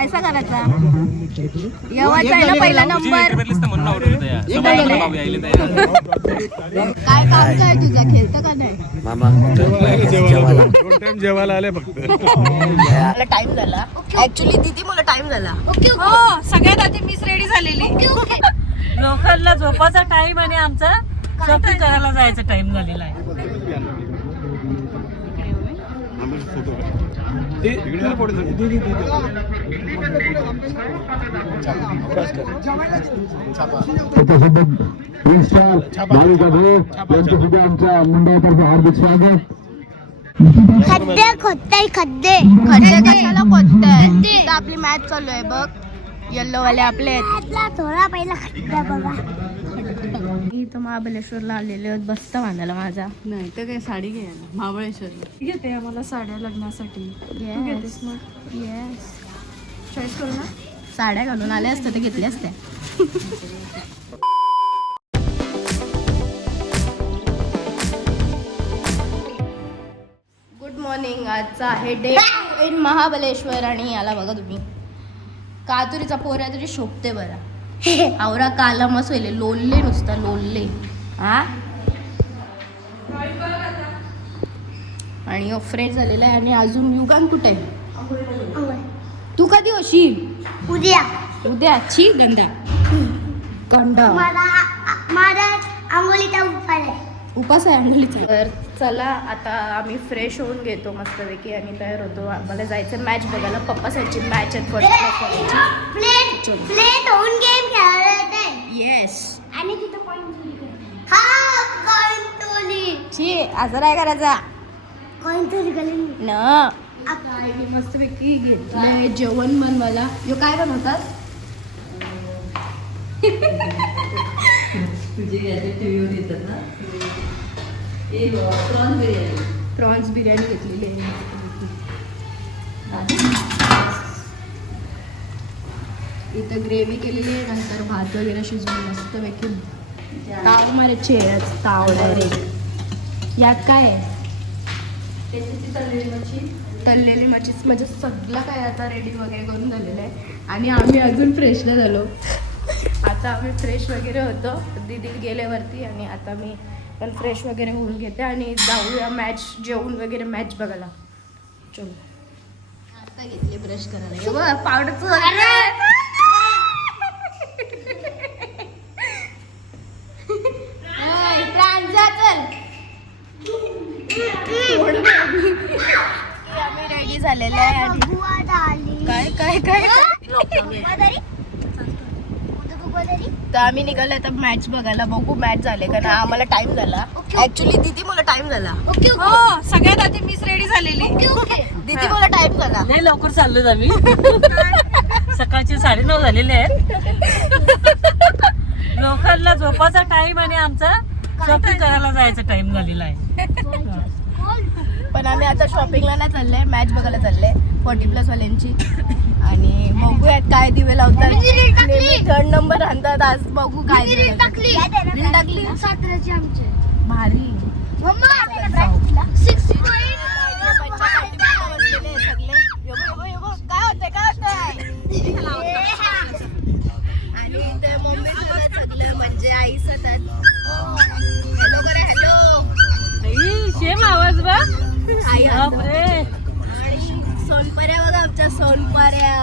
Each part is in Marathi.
ऐसा करायचा यवाचा आहे ना पहिला नंबर. काय काम काय तुझा खेळतं का नाही मामा जेवायला आले फक्त. मला टाइम झाला ऍक्च्युली दीदी मला टाइम झाला. हो सगळ्यात आधी मीच रेडी झालेली. लोकांना झोपाचा टाइम आणि आमचा शॉपिंग करायला जायचा टाइम झालेला आहे. आमच्या मंडळातर्फे हार्दिक स्वागत. खड्डे खोदताय खड्डे खड्डे कशाला खोदताय. आपली मॅच चालू आहे बघ. येल्लो वाले आपले थोडा पहिला खड्डा बघा. मी तर महाबळेश्वरला आलेले बसता बांधायला माझा. नाही तर काय साडी घ्यायला महाबळेश्वरला घेते आम्हाला साड्या लग्नासाठी. येस चॉईस करू ना. साड्या घालून आल्या असत्या तर घेतल्या असत्या. Good morning. आजचा आहे डे इन महाबळेश्वर आणि याला बघा तुम्ही कातुरीचा पोऱ्या तरी शोभते बरा. आवरा काला मस्त होईल लोलले नुसता लोलले हा. आणि फ्रेश झालेला आहे. आणि अजून युगान कुठे आहे. तू कधी होशील. उद्या उद्याची गंधा गंधा माझा आंघोळीचा उपाय आहे. उपास आहे अंघोळीचा. तर चला आता आम्ही फ्रेश होऊन घेतो मस्तपैकी आणि तयार होतो. आम्हाला जायचं मॅच बघायला. पप्पा साईडची मॅच आहे प्लेट होऊन गेम खेळायला. येस. आणि तिथं पॉइंट हा कोणतरी ची असं नाही करायचा कोणतरी गली न. मस्तपैकी घेतलंय जेवण बनवायला. यो काय बनवतात. प्रॉन्स बिर्याणी घेतलेली आहे. इथं ग्रेव्ही केलेली आहे. नंतर भात वगैरे शिजवून मस्तपैकी ताव मारायचे ताव डायरेक्ट. यात काय आहे तळलेली मच्छी म्हणजे सगळं काय आता रेडी वगैरे करून झालेलं आहे. आणि आम्ही अजून फ्रेश नाही झालो. आता आम्ही फ्रेश वगैरे होतो. दीदी गेल्यावरती आणि आता मी पण फ्रेश वगैरे होऊन घेते आणि जाऊया मॅच जेवून वगैरे मॅच बघायला. चलो आता घेतले ब्रश करायला पावडरचं. आम्ही रेडी झालेले आहे. आणि काय काय काय तर आम्ही निघालो आता मॅच बघायला. बघू मॅच झाले का ना. आम्हाला टाइम झाला ऍक्च्युली दीदी मला टाइम झाला. हो सगळ्यात आधी मीच रेडी झालेली. दीदी मला टाइम झाला. नाही लवकर चाललोय आम्ही. सकाळचे 9:30 झालेले आहेत. लोकांना झोपाचा टाइम आणि आमचा शॉपिंग करायला जायचा टाइम झालेला आहे. पण आम्ही आता शॉपिंगला नाही चाललंय. मॅच बघायला चाललंय 40+ वाल्यांची. आणि बघूयात काय दिवे लावतात. थर्ड नंबर आणतात आज. बघू काय दिवे टाकली साखरेची आमचे भारी. आणि ते मम्मी सगळं म्हणजे आई सतत हॅलो बरे हॅलो. सेम आवाज बा. आई बापरे. आणि सोनपर्या बघा आमच्या सोनपर्या.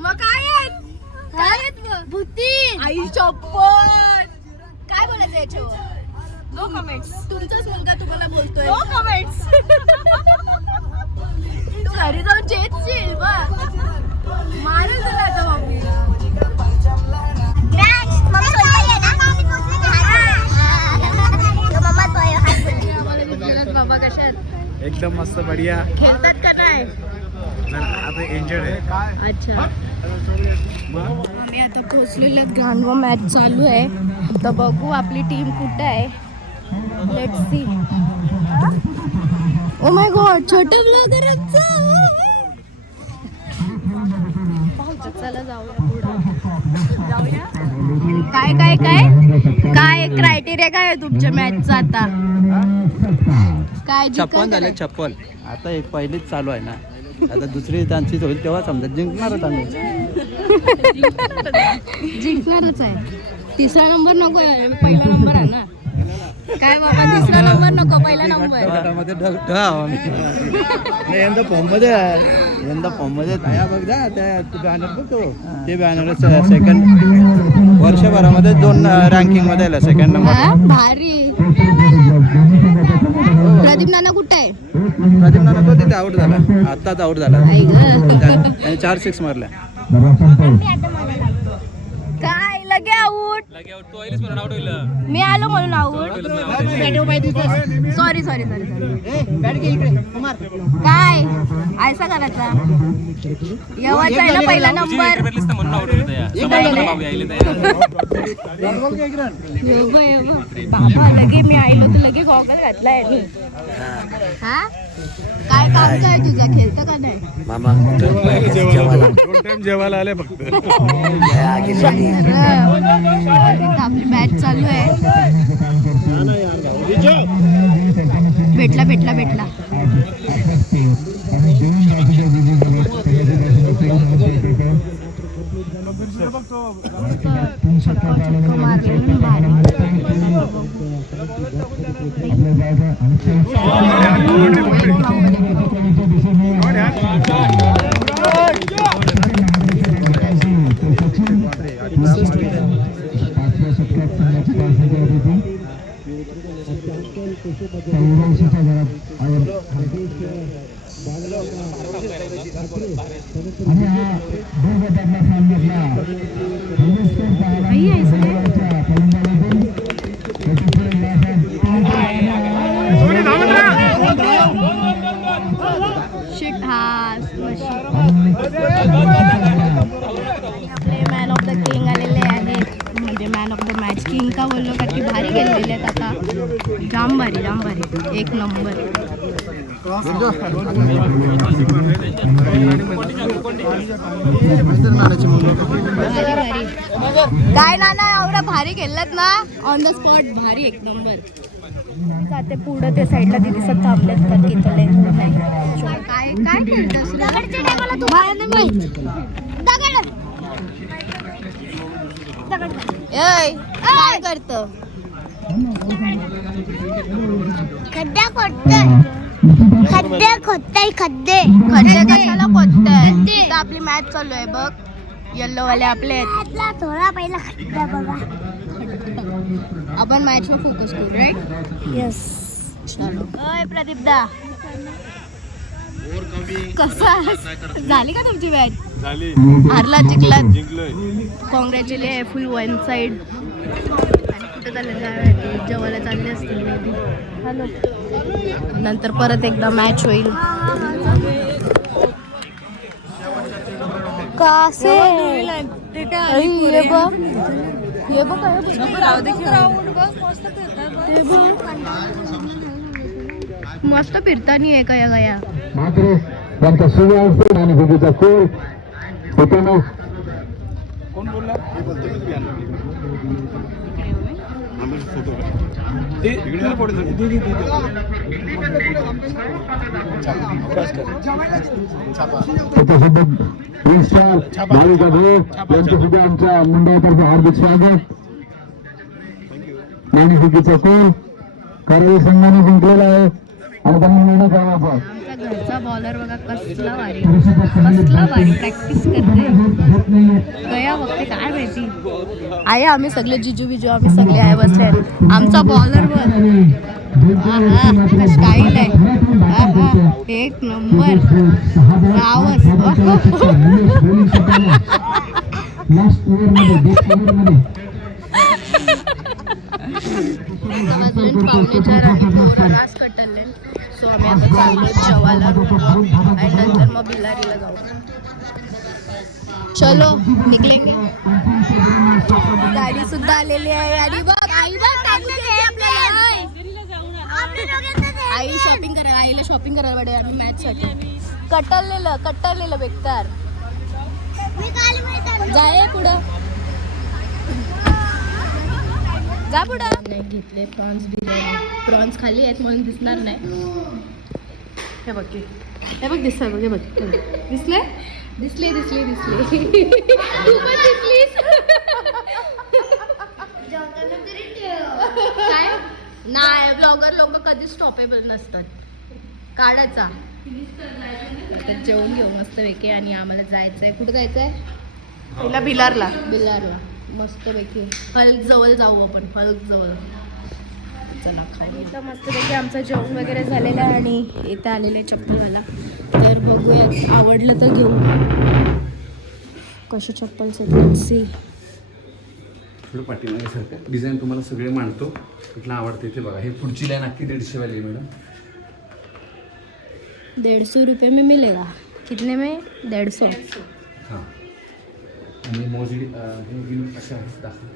मग काय आहेत भूती आई चप्पल. काय बोलायचं याच्यावर. No comments. तुमचाच मुलगा तुम्हाला बोलतोय. No comments. तू घरी जाऊन चेतशील बा. मारेल तुला आता मम्मी. बाबा कशात एकदम मस्त बढिया. खेळतात का नाही. आता एन्जॉय आहे. अच्छा आम्ही आता पोहोचलेलो ग्राउंडवर. मॅच चालू आहे तर बघू आपली टीम कुठे आहे. Let's see. Oh my God छोटे ब्लॉगर. चला जाऊया पुढे. काय काय काय काय क्रायटेरिया काय आहे तुमच्या मॅचचा आता? काय 56 झाले 56. आता एक पहिलीच चालू आहे ना, आता दुसरी त्यांची होईल तेव्हा समजा जिंकणारच आम्ही. जिंकणारच आहे. तिसरा नंबर नको आहे, पहिला नंबर आहे ना. काय बाबा तिसरा नंबर नको, पहिला नंबर. यंदा फॉर्म मध्ये आहे, यंदा फॉर्म मध्ये बघ जा त्या बॅनर बघतो ते बॅनर सेकंड वर्षभरामध्ये 2 रँकिंग मध्ये आला, सेकंड नंबर. भारी. प्रदीप नाना कुठे आहे? प्रदीप नाना तो तिथे आउट झाला, आत्ताच आउट झाला आणि 4 6 मारल्या. काय लगे आऊट? मी आलो म्हणून आऊट. सॉरी सॉरी सॉरी काय ऐसा करायचा? यवाचा आहे ना पहिला नंबर. बाबा लगे मी आलो तर लगे गॉगल घातलाय. हा काय काम काय तुझा? खेळतं का नाही? 2 टाइम जेवायला आले फक्त. आपली मॅच चालू आहे. भेटला भेटला भेटला. शिट हा आपले मॅन ऑफ द किंग आलेले आहेत, म्हणजे man of the match king का बोललो का की भारी गेलेले आहेत आता. जाम भारी जाम भारी, एक नंबर. काय नाना एवढा भारी खेळलात ना, ऑन द स्पॉट भारी, एक नंबर. जाते पुढं ते साईडला ते दिसत थांबलेत तर तिथं नाही. काय काय खेळतोस? दगडच्या टायमाला तू बाहेर नाही माहित. दगड एय काय करतो? खड्डा खोदतोय. खड्डे खोदताय, खड्डे खड्डे कशाला खोदताय? इथं आपली मॅच चालू आहे बघ, येल्लो वाले आपले आहेत. आतला थोडा पहिला खड्डा बघा. आपण मॅच वर फोकस करू, राईट? यस. चलो. ओय प्रदीप दा, कसं झाली का तुमची मॅच? झाली. हारला जिंकलात? जिंकलोय. Congratulate, full one side. आणि कुठे चाललेलं आहे? जेवायला चालले असतील मे बी. हॅलो. नंतर परत एकदा मॅच होईल. कासे ये बघ, ये बघ मस्त फिरतानी आहे काय गया. मात्र त्यांचा सुरू असतो आणि भुगीचा कोल होतो ना. कोण बोलला? यांच्यासुद्धा आमच्या मंडळातर्फे हार्दिक स्वागत. नाणेफेकीचा कोल कारवाई संघाने जिंकलेला आहे आणि त्यांना निर्णय करावा. आमचा घरचा बॉलर बघा कसला भारी, कसला भारी प्रॅक्टिस करते. गया बघते काय माहिती. आहे आम्ही सगळे जिजू बिजू आम्ही सगळे आहे बसले. आमचा बॉलर बघ, स्टाईल आहे, एक नंबर. रावस नाच कटलले. सो आम्ही आता चाललो जेवायला आणि नंतर मग बिलारीला जाऊ. चलो निकलेंगे. गाडी सुद्धा आलेली आहे आणि बघ आई बघ आई शॉपिंग करायला, आईला शॉपिंग करायला पाहिजे आम्ही मॅच साठी. कटललेलं बेकार. जाय पुढं. जा पुढं. नाही घेतले प्रॉन्स बिर्याणी. प्रॉन्स खाली आहेत म्हणून दिसणार नाही. हे बघ की. हे बघ दिसतंय बघ. हे बघ दिसले. दिसले दिसले दिसले. तू पण दिसलीस. काय नाही, ब्लॉगर लोक कधीच स्टॉपेबल नसतात. काढायचा तर जेवण घेऊ मस्त पैकी. आणि आम्हाला जायचंय. कुठं जायचंय? पहिला भिलारला. बिलारला मस्त पैकी. हल्क जवळ जाऊ आपण. हल्क जवळ चला खाऊ. इथं मस्त पैकी आमचं जेवण वगैरे झालेलं आहे आणि इथं आलेले चप्पलवाला. तर बघूयात, आवडलं तर घेऊ. कशा चप्पलचे सी. थोडं पाठीमागे सारखं डिझाईन तुम्हाला सगळे मांडतो. कुठला आवडते ते बघा. हे पुढची लाईन अख्खी 150 वाली मॅडम. 150 रुपये में मिलेगा. कितने में? 150. हां. आणि मोजडी हे असे आहेत दाखवा.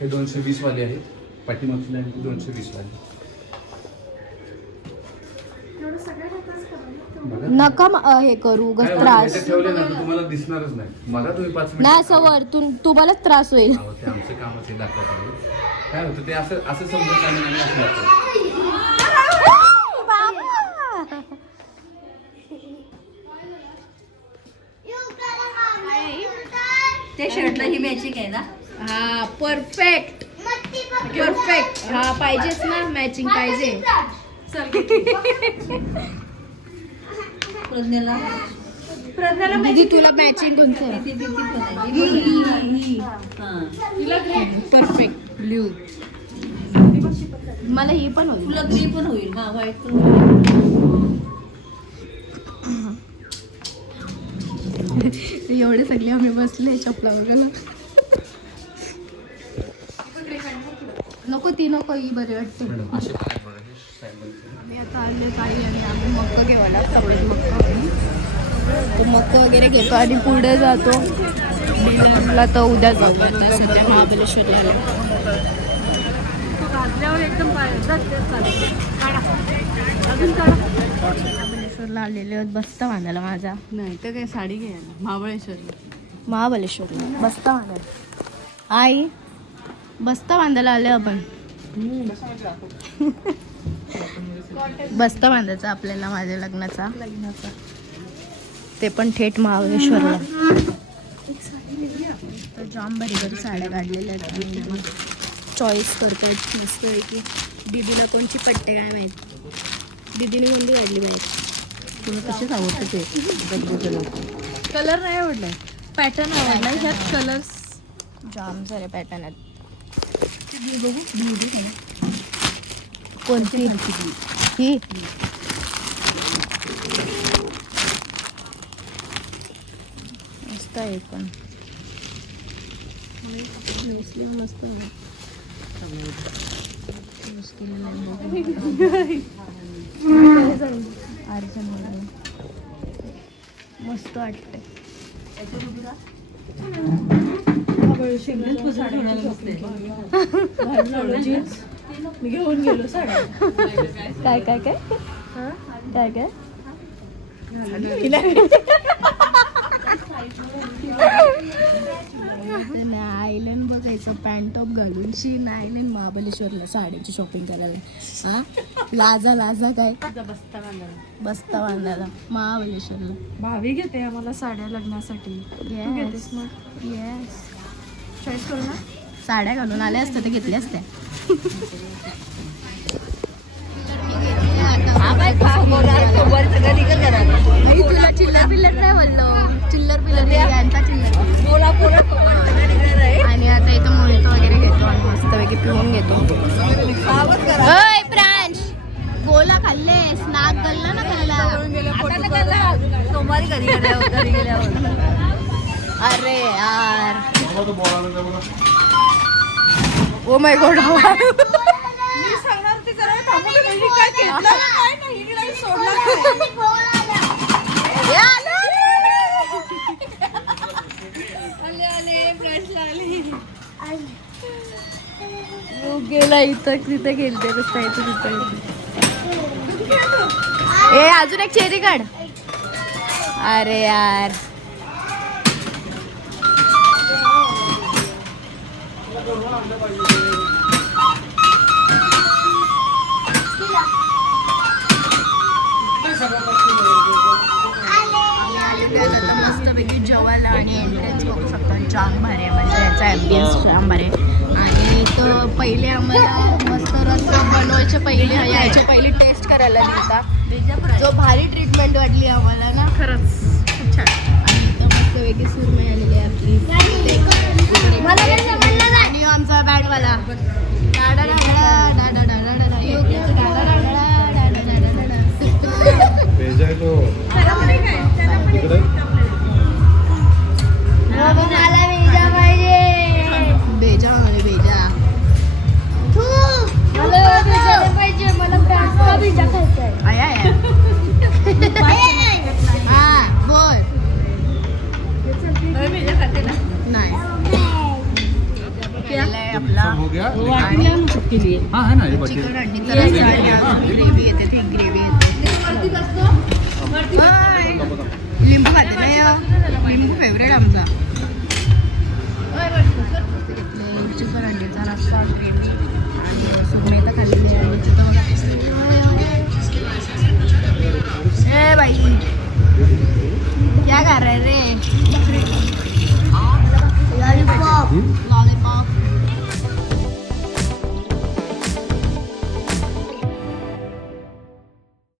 हे 220 वाले आहेत. पाठीमागची लाईन 220 वाली. नका हे करू ग काय त्रास. होतं, ठेवले ना तर तुम्हाला दिसणारच नाही. मला तुम्ही 5 मिनिट नाही सवर तुम्हालाच त्रास होईल. ते आमचं कामच आहे दाखवतो. काय होतं ते असं समजून सांगून आम्ही असं दाखवतो. ते शर्टला ही मॅचिंग आहे ना. हा परफेक्ट परफेक्ट. हा पाहिजेच ना, मॅचिंग पाहिजे. दीदी तुला मॅचिंग कोणतं? Perfect blue. मला ही पण होईल. तुला ग्रे पण होईल. हा व्हाईट पण होईल. एवढे सगळे आम्ही बसले चपला वगैरे. नको ती नको, ही बरी वाटते. आम्ही आता आले काही आणि आम्ही मक्का घेवायला सगळे मक्का वगैरे घेतो आणि पुढे जातो बिलरला. तर उद्या जाऊ. आता सध्या महाबळेश्वरला एकदम महाबळेश्वरला आलेले आहेत. बस्ता बांधायला माझा. नाही तर काय साडी घ्यायला महाबळेश्वरला. महाबळेश्वरला बस्ता बांधायला. आई बस्ता बांधायला आले आपण. बस्ता बांधायचा आपल्याला माझ्या लग्नाचा. ते पण थेट महाबळेश्वरला. तर जाम बरी बरी साड्या काढलेल्या आहेत. चॉईस करतोय की दीदीला कोणची पट्टे काय माहीत. दीदीने कोणती काढली माहीत. तुला कशीच आवडतं ते. कलर नाही आवडलाय, पॅटर्न आवडलाय. ह्यात कलर्स जाम सारे पॅटर्न आहेत. कोणती ही? मस्त आहे पण. मस्त मस्त वाटते. मी घेऊन गेलो साड्या. काय काय काय काय काय आयलंड बघायचं पॅन्ट टॉप घालून. शीन आयलंड महाबळेश्वरला साड्याची शॉपिंग करायला. हा लाजा लाजा काय बस्ता बांधायला महाबळेश्वरला. भावी घेते आम्हाला साड्या लग्नासाठी. तू घेतेस मग? येस चॉईस करू ना. साड्या घालून आल्या असत्या तर घेतल्या असत्या. तुला चिल्लर पिल्लर नाही बोललो. चिल्लर पिल्लर यांचा चिल्लर. आणि आता इथं मोहितो वगैरे घेतो आणि मस्तपैकी पिऊन घेतो. ओय प्रांश गोला खाल्लेस. नाक गल्ला ना खाल्ला. सोमवारी घरी गेल्यावर. अरे यार ओ माय गॉड. गेला इथं तिथे गेलते रस्ता इथं तिथं. ए अजून एक चेरी काढ. अरे यार आता मस्तपैकी जेवायला आणि एंट्रन्स बघू शकता जाम भारी आहे म्हणजे याचा ॲम्बियन्स जाम भारी आहे. आणि तर पहिले आम्हाला मस्त रस्ता बनवायच्या पहिले यायच्या पहिली टेस्ट करायला दिलता जो भारी ट्रीटमेंट वाटली आम्हाला ना खरंच खूप छान. आणि इथं मस्तपैकी सुरमई आलेली आहे आपली आणि आमचा बँडवाला मला भेजा पाहिजे बेजा म्हणे बेजा. मला भेजा पाहिजे मला फ्रान्सचा भेजा खायचा आहे. आया हा बोल नाही केलाय आपला हाँ है ना ये बाकी चिकन अंडीचा रस्सा आणि अजून ग्रेव्ही येते ती ग्रेव्ही येते. हाय. लिंबू खाते ना या? लिंबू फेवरेट आमचा. चिकन अंडीचा रस्सा ग्रेव्ही आणि सुरमई तर खाल्लेली आहे आणि तिथं बघा ए बाई क्या कर रहे रे लॉलीपॉप